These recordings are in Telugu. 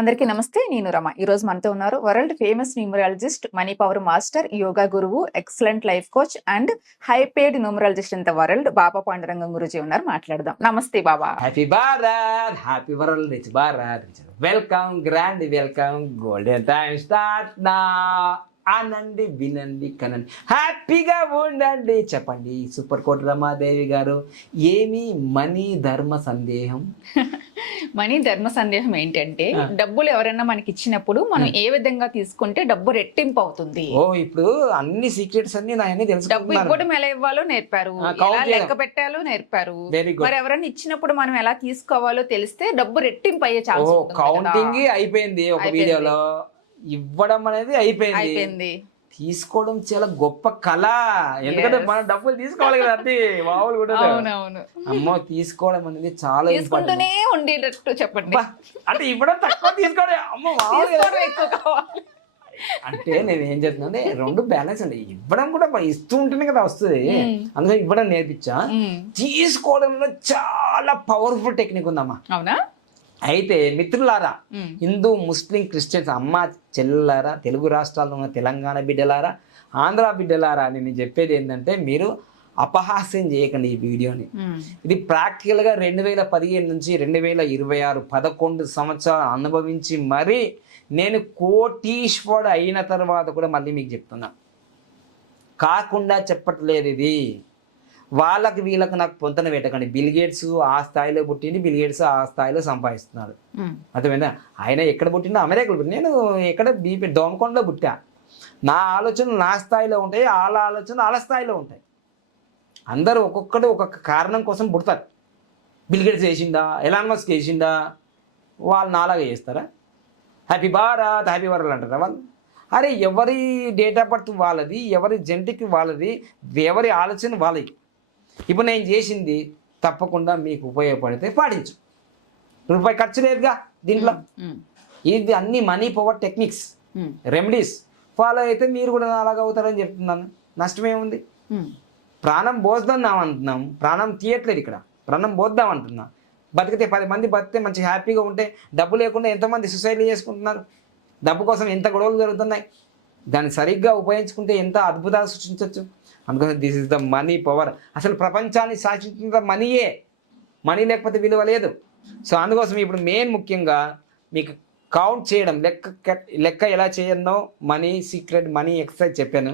అందరికీ నమస్తే. నేను రమ. ఈరోజు మనతో ఉన్నారు world famous numerologist, money power master, yoga గురువు, excellent life coach and high paid numerologist in the world Baba Pandurangam Guruji ఉన్నారు. మాట్లాడదాం. Namaste Baba. Happy Bharat, happy world, rich Bharat, welcome, grand welcome, golden time start నా. ఆనండి, వినండి, కనండి, హ్యాపీగా ఉండండి. చెప్పండి సూపర్ కోట్ రమాదేవి గారు, ఏమి మనీ ధర్మ సందేహం? మనీ ధర్మ సందేహం ఏంటంటే, డబ్బులు ఎవరైనా మనకి ఇచ్చినప్పుడు మనం ఏ విధంగా తీసుకుంటే డబ్బు రెట్టింపు అవుతుంది. ఓ, ఇప్పుడు అన్ని సీక్రెట్స్ అన్ని నా అన్ని తెలుసు. డబ్బు ఇవ్వడం ఎలా ఇవ్వాలో నేర్పారు, ఎలా లెక్క పెట్టాలో నేర్పారు. మరి ఎవరైనా ఇచ్చినప్పుడు మనం ఎలా తీసుకోవాలో తెలిస్తే డబ్బు రెట్టింపు అయ్యే ఛాన్స్ ఉంటుంది. కౌంటింగ్ అయిపోయింది ఒక వీడియోలో, ఇవ్వడం అనేది అయిపోయింది. తీసుకోవడం చాలా గొప్ప కళ. ఎందుకంటే మనం డబ్బులు తీసుకోవాలి కదా, అది మామూలు కూడా. అమ్మో, తీసుకోవడం అనేది చాలా తీసుకుంటూనే ఉండేటట్టు చెప్పండి. అంటే ఇవ్వడం తక్కువ, తీసుకోవడం అమ్మో ఎక్కువ కావాలి అంటే నేను ఏం చెప్తున్నా, రెండు బ్యాలెన్స్ అండి. ఇవ్వడం కూడా ఇస్తూ ఉంటేనే కదా వస్తుంది. అందుకని ఇవ్వడం నేర్పించా. తీసుకోవడంలో చాలా పవర్ఫుల్ టెక్నిక్ ఉందమ్మా. అవునా? అయితే మిత్రులారా, హిందూ, ముస్లిం, క్రిస్టియన్స్, అమ్మ చెల్లెలారా, తెలుగు రాష్ట్రాల్లో ఉన్న తెలంగాణ బిడ్డలారా, ఆంధ్ర బిడ్డలారా, నేను చెప్పేది ఏంటంటే, మీరు అపహాస్యం చేయకండి ఈ వీడియోని. ఇది ప్రాక్టికల్గా 2015 నుంచి 2026 11 సంవత్సరాలు అనుభవించి మరీ నేను కోటీశ్వరుడు అయిన తర్వాత కూడా మళ్ళీ మీకు చెప్తున్నా, కాకుండా చెప్పట్లేదు ఇది. వాళ్ళకి వీళ్ళకి నాకు పొంతన పెట్టకండి. బిల్ గేట్స్ ఆ స్థాయిలో పుట్టింది, బిల్ గేట్స్ ఆ స్థాయిలో సంపాదిస్తున్నాడు. అర్థమైందా? ఆయన ఎక్కడ పుట్టినా అమెరికాలో పుట్టిన, నేను ఎక్కడ దోమకొండలో పుట్టా. నా ఆలోచనలు నా స్థాయిలో ఉంటాయి, వాళ్ళ ఆలోచనలు వాళ్ళ స్థాయిలో ఉంటాయి. అందరూ ఒక్కొక్కటి ఒక్కొక్క కారణం కోసం పుడతారు. బిల్ గేట్స్ చేసిందా, ఎలాన్ మస్క్ చేసిందా, వాళ్ళు నాలాగా చేస్తారా? హ్యాపీ భారత్, హ్యాపీ వరల్డ్ అంటారా వాళ్ళు? అరే, ఎవరి డేట్ ఆఫ్ బర్త్ వాళ్ళది, ఎవరి జెనెటిక్ వాళ్ళది, ఎవరి ఆలోచన వాళ్ళది. ఇప్పుడు నేను చేసింది తప్పకుండా మీకు ఉపయోగపడితే పాటించు. రూపాయి ఖర్చు లేదుగా దీంట్లో. ఇది అన్ని money power techniques, remedies follow అయితే మీరు కూడా అలాగ అవుతారని చెప్తున్నాను. నష్టమేముంది? ప్రాణం పోద్దాం అంటున్నాం, ప్రాణం తీయట్లేదు ఇక్కడ. ప్రాణం పోద్దాం అంటున్నా. బతికితే 10 మంది బతికితే మంచి హ్యాపీగా ఉంటే, డబ్బు లేకుండా ఎంతమంది సూసైడ్లు చేసుకుంటున్నారు, డబ్బు కోసం ఎంత గొడవలు జరుగుతున్నాయి. దాన్ని సరిగ్గా ఉపయోగించుకుంటే ఎంత అద్భుతాలు సృష్టించవచ్చు. అందుకని this is the money power. అసలు ప్రపంచాన్ని శాసించిన మనీయే. మనీ లేకపోతే విలువ లేదు. సో అందుకోసం ఇప్పుడు మెయిన్ ముఖ్యంగా మీకు కౌంట్ చేయడం, లెక్క ఎలా చేయన్నో, మనీ సీక్రెట్, మనీ ఎక్సర్సైజ్ చెప్పాను,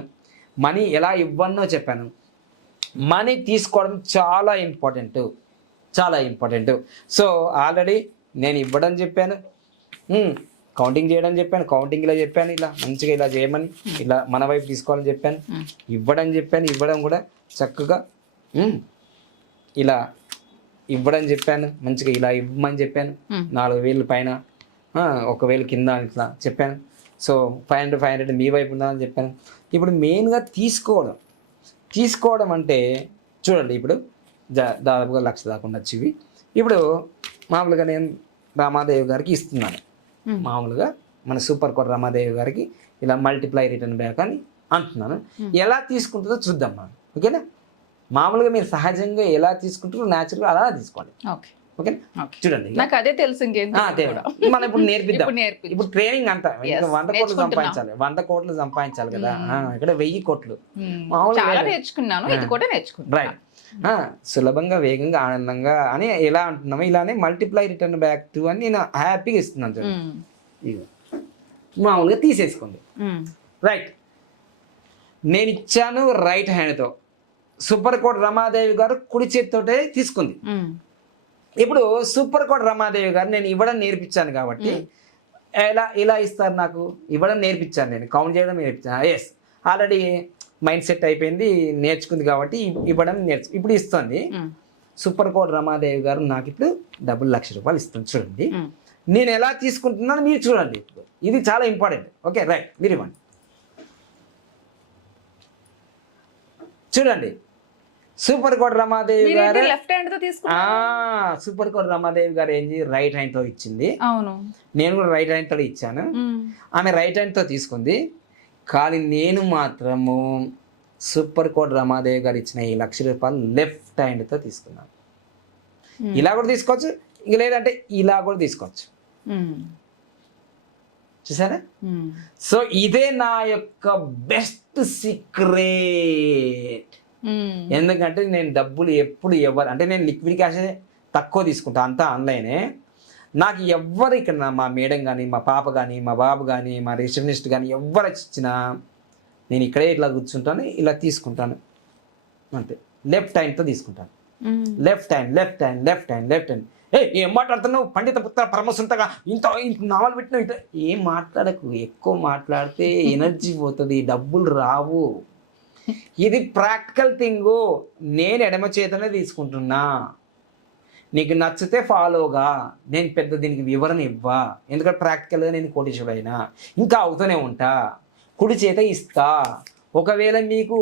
మనీ ఎలా ఇవ్వన్నో చెప్పాను. మనీ తీసుకోవడం చాలా ఇంపార్టెంట్, చాలా ఇంపార్టెంట్. సో ఆల్రెడీ నేను ఇవ్వడం చెప్పాను, కౌంటింగ్ చేయడం చెప్పాను, కౌంటింగ్ ఇలా చెప్పాను, ఇలా మంచిగా ఇలా చేయమని, ఇలా మన వైపు తీసుకోవాలని చెప్పాను, ఇవ్వడం చెప్పాను, ఇవ్వడం కూడా చక్కగా ఇలా ఇవ్వడం చెప్పాను, మంచిగా ఇలా ఇవ్వమని చెప్పాను. 4,000 పైన 1,000 కింద ఇట్లా చెప్పాను. సో 500 మీ వైపు ఉందని చెప్పాను. ఇప్పుడు మెయిన్గా తీసుకోవడం అంటే చూడండి, ఇప్పుడు దాదాపుగా 1,00,000 దాకా ఉండొచ్చు ఇవి. ఇప్పుడు మామూలుగా నేను రామాదేవి గారికి ఇస్తున్నాను. మామూలుగా మన సూపర్ కోట్ రమాదేవి గారికి ఇలా మల్టిప్లై రిటర్న్ బ్యాక్ అని అంటున్నాను. ఎలా తీసుకుంటుందో చూద్దాం మనం, ఓకేనా? మామూలుగా మీరు సహజంగా ఎలా తీసుకుంటారో న్యాచురల్గా అలా తీసుకోండి, ఓకేనా? చూడండి, నాకు అదే తెలుసు. మనం ఇప్పుడు నేర్పిద్దాం. ఇప్పుడు ట్రైనింగ్ అంతా 100 కోట్లు సంపాదించాలి, 100 కోట్లు సంపాదించాలి కదా. ఇక్కడ 1000 కోట్లు మామూలుగా నేర్చుకున్నాను, ఇది కూడా నేర్చుకున్నాను. రైట్. సులభంగా, వేగంగా, ఆనందంగా అని ఎలా అంటున్నామో ఇలానే మల్టిప్లై రిటర్న్ బ్యాక్ టు అని నేను హ్యాపీగా ఇస్తున్నాను. చూడండి, మామూలుగా తీసేసుకోండి. రైట్, నేను ఇచ్చాను రైట్ హ్యాండ్తో. సూపర్ కోట్ రమాదేవి గారు కుడి చేతితోటే తీసుకుంది. ఇప్పుడు సూపర్ కోట్ రమాదేవి గారు నేను ఇవ్వడం నేర్పించాను కాబట్టి ఇలా ఇస్తారు. నాకు ఇవ్వడం నేర్పించాను, నేను కౌంట్ చేయడం నేర్పించాను. ఎస్, ఆల్రెడీ మైండ్ సెట్ అయిపోయింది, నేర్చుకుంది కాబట్టి ఇవ్వడం ఇప్పుడు ఇస్తుంది. సూపర్ కోట్ రమాదేవి గారు నాకు ఇప్పుడు డబ్బులు 1,00,000 రూపాయలు ఇస్తుంది. చూడండి, నేను ఎలా తీసుకుంటున్నాను మీరు చూడండి. ఇప్పుడు ఇది చాలా ఇంపార్టెంట్. ఓకే, రైట్, మీరు ఇవ్వండి. చూడండి, సూపర్ కోట్ రమాదేవి గారు లెఫ్ట్ హ్యాండ్ తో తీసుకున్నా. సూపర్ కోట్ రమాదేవి గారు ఏంటి, రైట్ హ్యాండ్ తో ఇచ్చింది. అవును, నేను కూడా రైట్ హ్యాండ్ తో ఇచ్చాను. ఆమె రైట్ హ్యాండ్ తో తీసుకుంది. కానీ నేను మాత్రము సూపర్ కోట్ రమాదేవి గారు ఇచ్చిన ఈ 1,00,000 రూపాయలు లెఫ్ట్ హ్యాండ్తో తీసుకున్నాను. ఇలా కూడా తీసుకోవచ్చు, ఇంక లేదంటే ఇలా కూడా తీసుకోవచ్చు. చూసారా? సో ఇదే నా యొక్క బెస్ట్ సీక్రెట్. ఎందుకంటే నేను డబ్బులు ఎప్పుడు అంటే నేను లిక్విడ్ క్యాష్ తక్కువ తీసుకుంటా, అంతా ఆన్లైనే. నాకు ఎవ్వరు ఇక్కడ మా మేడం కానీ, మా పాప కానీ, మా బాబు కానీ, మా రిసెప్షనిస్ట్ కానీ ఎవరు ఇచ్చినా నేను ఇక్కడే ఇట్లా కూర్చుంటాను, ఇలా తీసుకుంటాను అంతే. లెఫ్ట్ హ్యాండ్తో తీసుకుంటాను. Left hand. ఏం మాట్లాడుతున్నావు పండిత పుత్ర పరమసుంతగా ఇంత నావల్ పెట్టినావు, ఇంత ఏం మాట్లాడకు. ఎక్కువ మాట్లాడితే ఎనర్జీ పోతుంది, డబ్బులు రావు. ఇది ప్రాక్టికల్ థింగు. నేను ఎడమ చేతనే తీసుకుంటున్నా. నీకు నచ్చితే ఫాలోగా. నేను పెద్ద దీనికి వివరణ ఇవ్వా, ఎందుకంటే ప్రాక్టికల్గా నేను కోటీశ్వరుడైనా ఇంకా అవుతూనే ఉంటా. కుడి చేత ఇస్తా. ఒకవేళ మీకు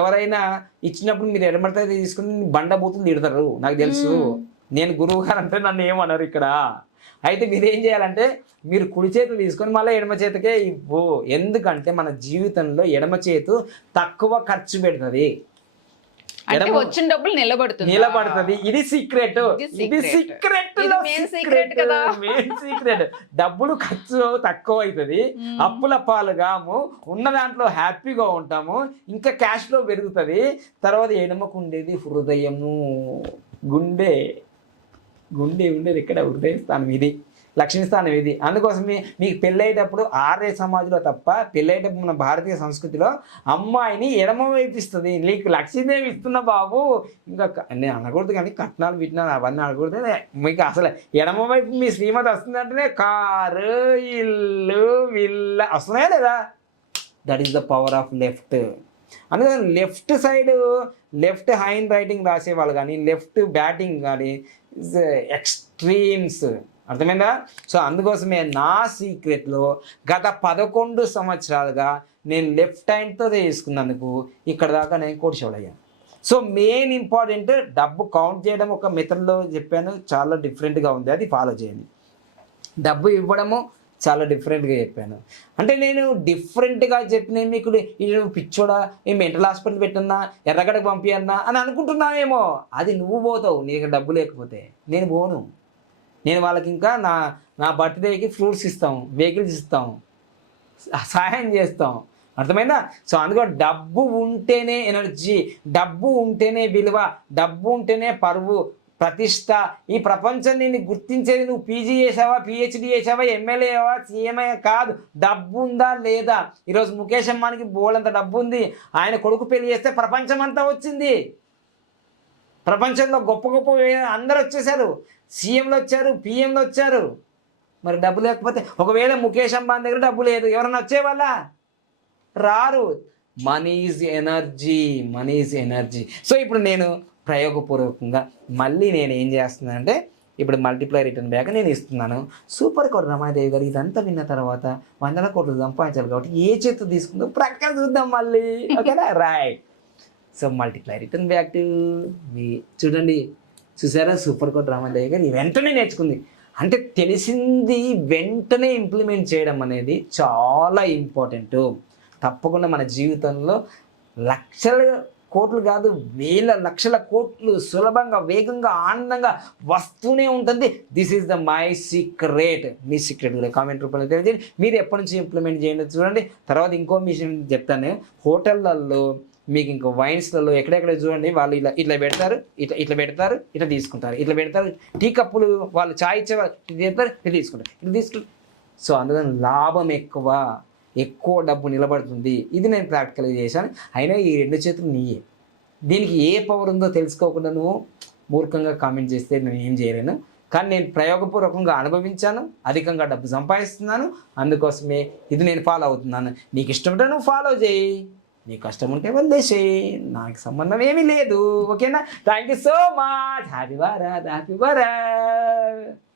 ఎవరైనా ఇచ్చినప్పుడు మీరు ఎడమడితే తీసుకుని బండబూతులు తిడతారు, నాకు తెలుసు. నేను గురువు గారు అంటే నన్ను ఏమన్నారు ఇక్కడ. అయితే మీరు ఏం చేయాలంటే మీరు కుడి చేత తీసుకొని మళ్ళీ ఎడమ చేతకే ఇవ్వు. ఎందుకంటే మన జీవితంలో ఎడమ చేతు తక్కువ ఖర్చు పెడుతుంది, వచ్చిన డబ్బులు నిలబడుతుంది. ఇది సీక్రెట్. ఇది సీక్రెట్. డబ్బులు ఖర్చు తక్కువ అవుతుంది, అప్పుల పాలుగాము, ఉన్న దాంట్లో హ్యాపీగా ఉంటాము, ఇంకా క్యాష్ ఫ్లో పెరుగుతుంది. తర్వాత ఎడమకు ఉండేది హృదయము, గుండె ఉండేది ఇక్కడ హృదయ స్థానం, ఇది లక్ష్మీ స్థానం ఇది. అందుకోసమే మీకు పెళ్ళయ్యేటప్పుడు ఆర్య సమాజంలో తప్ప పెళ్ళయ్యేటప్పుడు మన భారతీయ సంస్కృతిలో అమ్మాయిని ఎడమ వైపు ఇస్తుంది. నీకు లక్ష్మీదేవి ఇస్తున్న బాబు, ఇంకా నేను అనకూడదు కానీ కట్నాలు విట్నాలు అవన్నీ అనకూడదు. మీకు అసలు ఎడమ వైపు మీ శ్రీమతి వస్తుందంటేనే కారు, ఇల్లు, విల్ల వస్తున్నాయా లేదా? That is the power of left. అందుకని left side, left hand writing రాసేవాళ్ళు కానీ, లెఫ్ట్ బ్యాటింగ్ కానీ ఎక్స్ట్రీమ్స్. అర్థమైందా? సో అందుకోసమే నా సీక్రెట్లో గత 11 సంవత్సరాలుగా నేను లెఫ్ట్ హ్యాండ్తో చేసుకున్నందుకు ఇక్కడ దాకా నేను కోటీశ్వరుడయ్యాను. సో మెయిన్ ఇంపార్టెంట్ డబ్బు కౌంట్ చేయడం ఒక మెథడ్లో చెప్పాను, చాలా డిఫరెంట్గా ఉంది, అది ఫాలో చేయండి. డబ్బు ఇవ్వడము చాలా డిఫరెంట్గా చెప్పాను. అంటే నేను డిఫరెంట్గా చెప్పిన మీకు పిచ్చోడా, ఈ మెంటల్ హాస్పిటల్ పెట్టన్నా, ఎర్రగడకు పంపియన్నా అని అనుకుంటున్నావేమో. అది నువ్వు పోతావు, నీకు డబ్బు లేకపోతే. నేను పోను. నేను వాళ్ళకి ఇంకా నా బర్త్డేకి ఫ్రూట్స్ ఇస్తాం, వెహికల్స్ ఇస్తాం, సహాయం చేస్తాం. అర్థమైందా? సో అందుకో డబ్బు ఉంటేనే ఎనర్జీ, డబ్బు ఉంటేనే విలువ, డబ్బు ఉంటేనే పరువు, ప్రతిష్ట. ఈ ప్రపంచం నిన్ను గుర్తించేది నువ్వు పీజీ చేసావా, పిహెచ్డి చేసావా, ఎమ్మెల్యే అయ్యావా, సీఎంఐ కాదు, డబ్బు ఉందా లేదా. ఈరోజు ముఖేష్ అంబానీకి బోలంత డబ్బు ఉంది. ఆయన కొడుకు పెళ్లి చేస్తే ప్రపంచం అంతా వచ్చింది. ప్రపంచంలో గొప్ప గొప్ప అందరు వచ్చేసారు, సీఎంలు వచ్చారు, పిఎంలు వచ్చారు. మరి డబ్బు లేకపోతే, ఒకవేళ ముఖేష్ అంబానీ దగ్గర డబ్బు లేదు, ఎవరన్నా వచ్చేవాళ్ళ? రారు. Money is energy. సో ఇప్పుడు నేను ప్రయోగపూర్వకంగా మళ్ళీ నేను ఏం చేస్తున్నానంటే, ఇప్పుడు మల్టిప్లై రిటర్న్ బ్యాక్ నేను ఇస్తున్నాను. సూపర్ కోట్ రమాదేవి గారు ఇదంతా విన్న తర్వాత 100 కోట్లు సంపాదించాలి కాబట్టి ఏ చేతు తీసుకుందో ప్రక్కన చూద్దాం మళ్ళీ. ఓకేనా? Right. So multiply return back to మీ చూడండి. చూసారా? సూపర్ కోట్ రమాదేవి గారు వెంటనే నేర్చుకుంది. అంటే తెలిసింది వెంటనే ఇంప్లిమెంట్ చేయడం అనేది చాలా ఇంపార్టెంట్. తప్పకుండా మన జీవితంలో లక్షల కోట్లు కాదు, వేల లక్షల కోట్లు సులభంగా, వేగంగా, ఆనందంగా వస్తూనే ఉంటుంది. This is the my secret. Me secret కూడా కామెంట్ రూపంలో తెలియజేయండి. మీరు ఎప్పటి నుంచి ఇంప్లిమెంట్ చేయండి చూడండి. తర్వాత ఇంకో విషయం చెప్తాను. హోటళ్ళల్లో మీకు ఇంకో వైన్స్లలో ఎక్కడెక్కడ చూడండి, వాళ్ళు ఇట్లా పెడతారు, ఇట్లా పెడతారు, ఇట్లా తీసుకుంటారు, ఇట్లా పెడతారు. టీ కప్పులు వాళ్ళు చాయ్ ఇచ్చేవాళ్ళు ఇట్లా తీసుకుంటారు. సో అందుకని లాభం ఎక్కువ డబ్బు నిలబడుతుంది. ఇది నేను ప్రాక్టికల్గా చేశాను. అయినా ఈ 2 చేతులు నీయే. దీనికి ఏ పవర్ ఉందో తెలుసుకోకుండా నువ్వు మూర్ఖంగా కామెంట్ చేస్తే నేను ఏం చేయలేను. కానీ నేను ప్రయోగపూర్వకంగా అనుభవించాను, అధికంగా డబ్బు సంపాదిస్తున్నాను. అందుకోసమే ఇది నేను ఫాలో అవుతున్నాను. నీకు ఇష్టం ఉంటే నువ్వు ఫాలో చేయి, నీ కష్టం ఉంటే వదిలేసేయి, నాకు సంబంధం ఏమీ లేదు. ఓకేనా? Thank you so much. Happy Bharat.